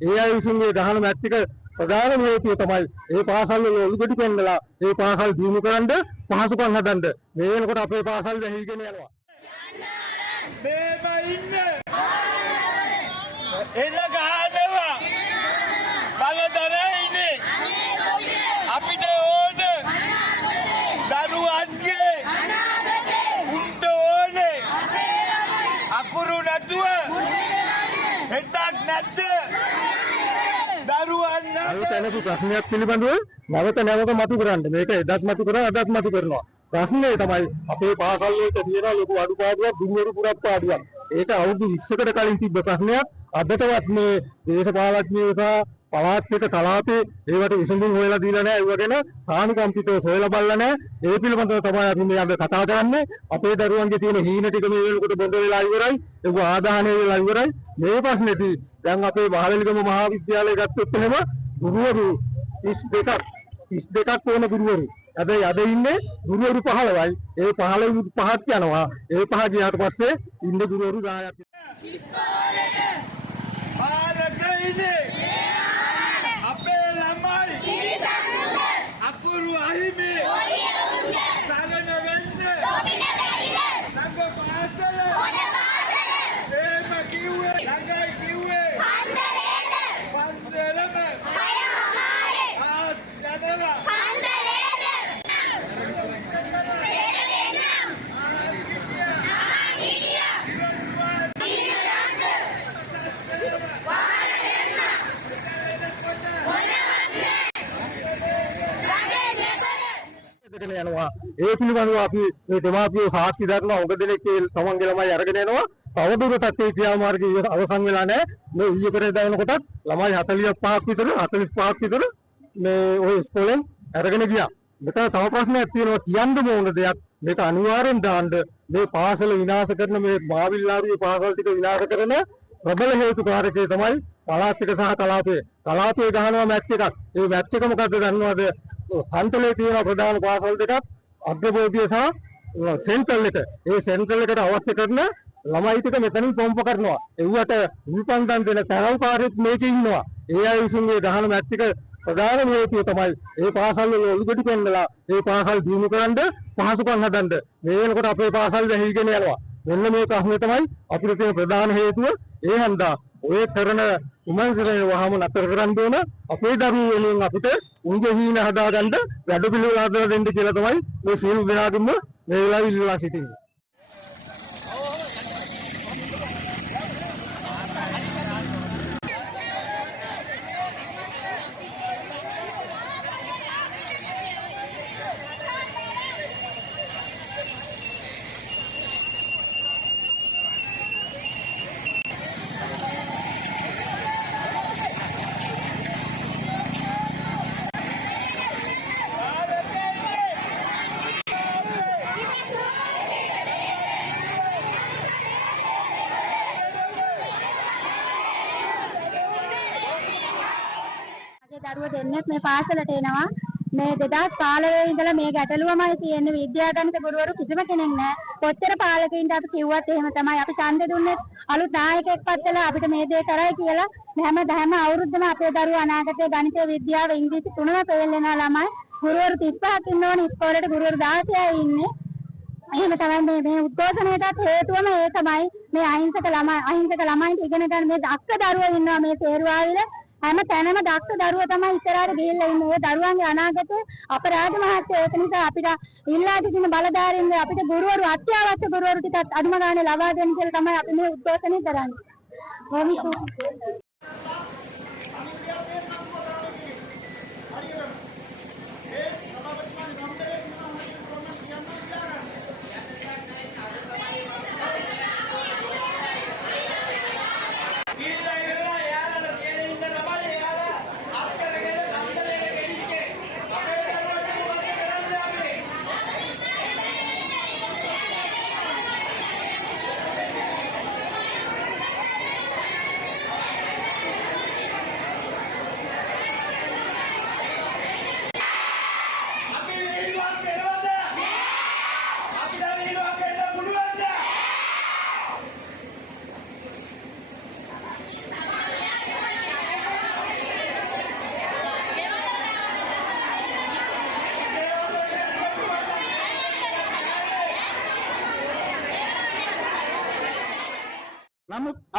ඒ අය විසින් මේ ගහන මැච් එක ප්‍රධාන හේතුව තමයි ඒ පාසල් වල ඔලුගඩි පෙන්නලා ඒ පාසල් දිනු කරන්න පහසුකම් හදන්න මේ වෙනකොට අපේ පාසල් වැහිගෙන යනවා. මේම ඉන්නේ එළ ගහනවා බලදරේ ඉන්නේ අපිට ඕන දරුවන්ගේ උන්ට ඕන අකුරු නැතුව හෙටක් නැද්ද දරුවන් තැනක ප්‍රශ්නයක් පිළිබඳව නැවත මතු කරන්න මේක එදත් මතු කරා අදත් මතු කරනවා. ප්‍රශ්නේ තමයි අපේ පාසල් වලට තියෙන ලොකු අඩුපාඩුවක් දුන්නරු පුරප්පාඩුවක්. ඒක අවුරුදු 20කට කලින් තිබ්බ ප්‍රශ්නයක්. අදටවත් මේ දේශපාලඥයෝ සහ පළාත් කලාපේ ඒවට විසඳුම් හොයලා දීලා නැහැ. ඒ වගේම සානුකම්පිතව සොයලා බලලා නැහැ. ඒ පිළිබඳව තමයි අපි මේ අද කතා කරන්නේ. අපේ දරුවන්ගේ තියෙන හීන ටික මේ වෙනකොට බොඳ වෙලා ඉවරයි. ඒක ආදාහනය වෙලා ඉවරයි. මේ ප්‍රශ්නේදී දැන් අපේ මහවැලිගම මහාවිද්‍යාලය ගත්තොත් එහෙම ගුරුවරු 32ක් ඕන ගුරුවරු. හැබැයි අද ඉන්නේ ගුරුවරු 15යි. ඒ 15 පහක් යනවා. ඒ පහ ගියාට පස්සේ ඉන්නේ ගුරුවරු 10ක්. අපේ ළමයි අකුරු අහිමි සරණ වෙන්න ළඟ පාසල එහෙම කිව්වේ ළඟයි කිව්වේ පන්දරම ආත් යනවා යනවා. ඒ පිළිබඳව අපි මේ දෙමාපියෝ සාක්ෂි දරනවා. ඔබ දෙනෙක් තමන්ගේ ළමයි අරගෙන යනවා. තවදුරටත් ඒ ක්‍රියාමාර්ගය අවසන් වෙලා නැහැ. මේ ඊයේ පෙරේදා වෙනකොටත් ළමයි 45ක් විතර මේ ওই ඉස්කෝලෙන් අරගෙන ගියා. මෙතන තව ප්‍රශ්නයක් තියෙනවා කියන්න ඕන දෙයක්. මේක අනිවාර්යෙන් දාන්න මේ පාසල විනාශ කරන මේ මාවිල්ලාරුවේ පාසල් ටික විනාශ කරන ප්‍රබල හේතුකාරකේ තමයි පළාත් එක සහ කලාපයේ ගහනවා මැච් එකක්. ඒ මැච් එක මොකද්ද දන්නවද? හන්තලේ තියෙන ප්‍රධාන පාසල් දෙකක් අග්‍රබෝධිය සහ සෙන්ට්‍රල් එක. ඒ සෙන්ට්‍රල් එකට අවශ්‍ය කරන ළමයි ටික මෙතනින් පොම්ප කරනවා. ඒවට විපන්දම් දෙන තරවකාරයෙක් මේකේ ඉන්නවා. ඒ අය විසින් මේ ගහන මැච් එක ප්‍රධාන හේතුව තමයි ඒ පාසල් වල ඔලුගඩි පෙන්නලා ඒ පාසල් දිනු කරන්න පහසුකම් හදන්න මේ වෙනකොට අපේ පාසල් වැහිගෙන යනවා. මෙන්න මේ ප්‍රශ්නේ තමයි අපිට තියෙන ප්‍රධාන හේතුව. ඒ හන්දා ඔය කරන උමංශරේ වහම නතර කරන්න ඕන. අපේ දරුවෝ වෙනුවෙන් අපිට උන්ගේ හීන හදාගන්න වැඩ පිළිවෙල හදලා දෙන්න කියලා තමයි මේ සියලු දෙනාගම මේ වෙලාවේ ඉල්ලලා සිටින්නේ. දරුවෝ දෙන්නෙක් මේ පාසලට එනවා. මේ 2015 ඉඳලා මේ ගැටලුවමයි තියෙන්නේ. විද්‍යාගණිත ගුරුවරු කිසිම කෙනෙක් නැහැ. කොච්චර පාලකයින්ට අපි කිව්වත් එහෙම තමයි. අපි ඡන්දෙ දුන්නෙත් අලුත් නායකයෙක් පත් වෙලා අපිට මේ දේ කරයි කියලා හැම අවුරුද්දම අපේ දරුවෝ අනාගතයේ ගණිතය විද්‍යාව ඉංග්‍රීසි තුනම ෆේල් වෙනා ළමයි ගුරුවරු 35ක් ඉන්නවනේ. ඉස්කෝලේට ගුරුවරු 16යි ඉන්නේ. එහෙම තමයි මේ උද්ඝෝෂණයටත් හේතුවම ඒ තමයි මේ අහිංසක ළමයින්ට ඉගෙන ගන්න මේ දක්ෂ දරුවෝ ඉන්නවා මේ තේරුවාවිල හැම තැනම දක්ෂ දරුවෝ තමයි ඉස්සරහට ගිහිල්ලා ඉන්නේ. ඒ දරුවන්ගේ අනාගතේ අපරාධ මහත්ය. ඒක නිසා අපිට ඉල්ලා සිටින බලධාරීන්ගේ අපිට ගුරුවරු අත්‍යවශ්‍ය ගුරුවරු ටිකත් අඩුම ගානේ ලබා දෙන්න කියලා තමයි අපි මේ උද්ඝෝෂණය කරන්නේ.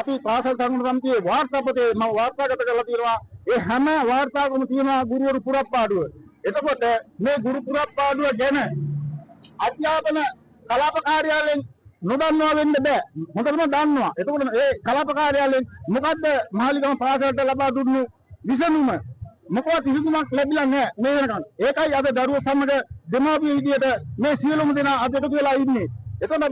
අපි පාසල් සංගම සමිතියේ වාර්තාපතේ මම වාර්තාගත කරලා තියෙනවා. ඒ හැම වාර්තාවකම තියෙනවා ගුරුවරු පුරප්පාඩුව. එතකොට මේ ගුරු පුරප්පාඩුව ගැන අධ්‍යාපන කලාප කාර්යාලයෙන් නොදන්නවා වෙන්න බෑ. හොඳටම දන්නවා. එතකොට ඒ කලාප කාර්යාලයෙන් මොකද්ද මහලිකම පාසලට ලබා දුන්නු විසඳුම? මොකවත් විසඳුමක් ලැබිලා නැහැ මේ වෙනකන්. ඒකයි අද දරුවෝ සමග දෙමාපිය විදියට මේ සියලුම දෙනා අද එකතු වෙලා ඉන්නේ. එතකොට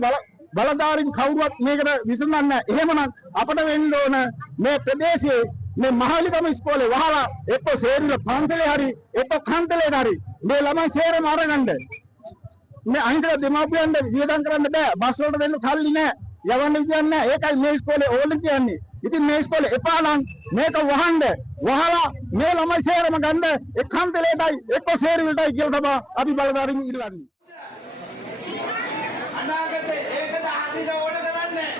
බලධාරීන් කවුරුවත් මේකට විසඳන්නේ නැහැ. එහෙමනම් අපිට වෙන්න ඕන මේ ප්‍රදේශයේ මේ මහලිකම ඉස්කෝලේ වහලා එක්ක සේරිල පන්සලේ හරි එක්ක කන්තලේ හරි මේ ළමයි සේරම අරගන්න. මේ අහිංසක දෙමාපියන්ට වියදම් කරන්න බෑ. බස් වලට දෙන්න කල්ලි නෑ. යවන්න විදියක් නෑ. ඒකයි මේ ඉස්කෝලේ ඕනේ කියන්නේ. ඉතින් මේ ඉස්කෝලේ එපා නම් මේක වහන්න. වහලා මේ ළමයි සේරම ගන්න එක් කන්තලේටයි එක්ක සේරිලටයි කියලා තමයි අපි බලධාරීන් ඉල්ලන්නේ. අනාගතේ ඒකද අහිංස ඕන කරන්නේ.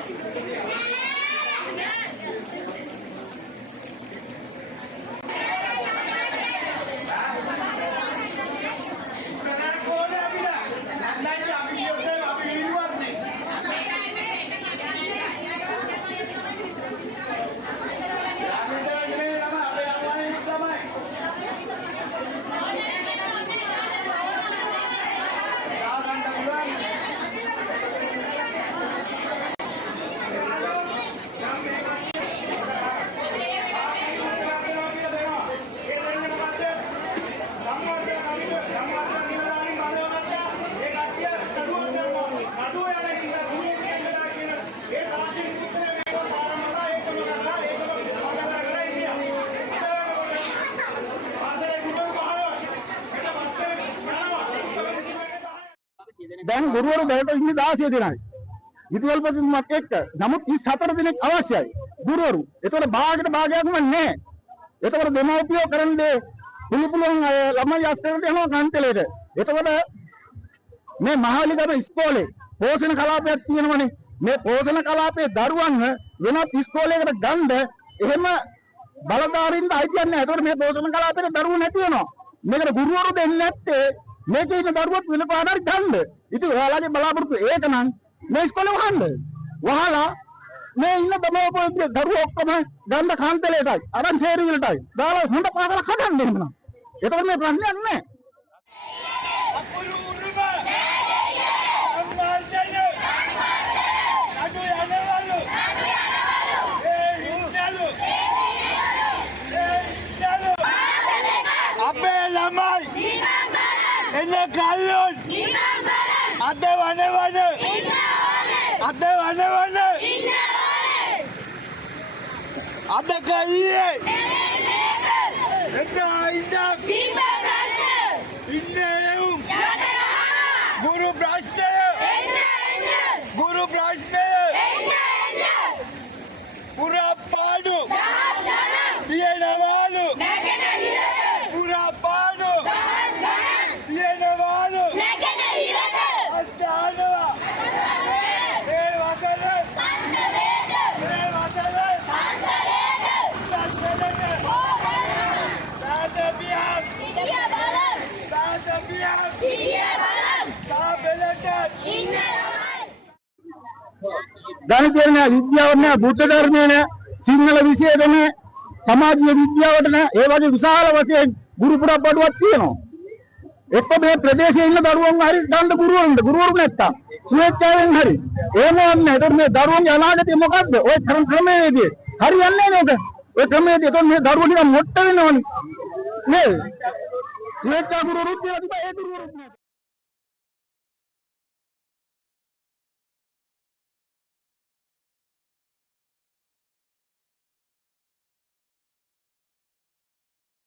දැන් ගුරුවරු දැනට ඉන්නේ 16 දෙනායි. විදුහල්පතිතුමත් එක්ක. නමුත් 34 දෙනෙක් අවශ්‍යයි. ගුරුවරු. ඒතකොට භාගයකට භාගයක්ම නැහැ. ඒතකොට දෙමව්පියෝ කරන්නේ පුළුවන් ළමයි අස්තරට යනවා කන්තලේට. ඒතකොට මේ මහලිකම ඉස්කෝලේ පෝෂණ කලාපයක් තියෙනවනේ. මේ පෝෂණ කලාපයේ දරුවන් වෙනත් ඉස්කෝලයකට ගන්න එහෙම බලධාරීන්ට අයිතියක් නැහැ. ඒතකොට මේ පෝෂණ කලාපයේ දරුවෝ නැති වෙනවා. මේකට ගුරුවරු දෙන්නේ නැත්තේ මේකේ ඉන්න දරුවොත් වෙන පාඩම් ගන්න. ඉතින් ඔයාලගේ බලාපොරොත්තු ඒක නම් මේ ඉස්කෝලේ වහන්න. වහලා මේ ඉන්න දරුවෝ දරුවෝ ඔක්කොම ගන්න කාන්තලේටයි අරන් සේරිවලටයි දාලා හොඳ පාසලක් හදන්න එහෙමනම්. එතකොට මේ ප්‍රශ්නයක් නැහැ. අපුරු උරුම අම්මාල්ජය නඩු යනවලු ඒ හිටලු අපේ ළමයි එන්න කල්ලොන් අද වනවන අද කල්ලියේ එන්න ආයින්දක් ඉන්න එවුම් ගුරු ප්‍රශ්නය පුරාපාඩු තියෙනවාලු පුරාපාඩු තියෙනවාලු අස්ථානවා ඒ වසර ගණිතය නෑ, විද්‍යාව නෑ, බුද්ධ ධර්මය නෑ, සිංහල විෂයට නෑ, සමාජීය විද්‍යාවට නෑ. ඒ වගේ විශාල වශයෙන් ගුරු පුරප්පාඩුවක් තියෙනවා. එක්ක මේ ප්‍රදේශයේ ඉන්න දරුවන් හරි ගන්න ගුරුවරු නැත්තම් ස්වේච්ඡාවෙන් හරි එහෙම වන්නේ. ඒතර මේ දරුවන්ගේ අනාගතය මොකද්ද? ඔය ක්‍රමයේදී හරියන්නේ නේද? ඔය ක්‍රමයේදී එතකොට මේ දරුවෝ නිකන් මොට්ට වෙනවනේ නේද? ස්වේච්ඡා ගුරුවරුත් කියලා තිබා ඒ ගුරුවරුත් නෑ.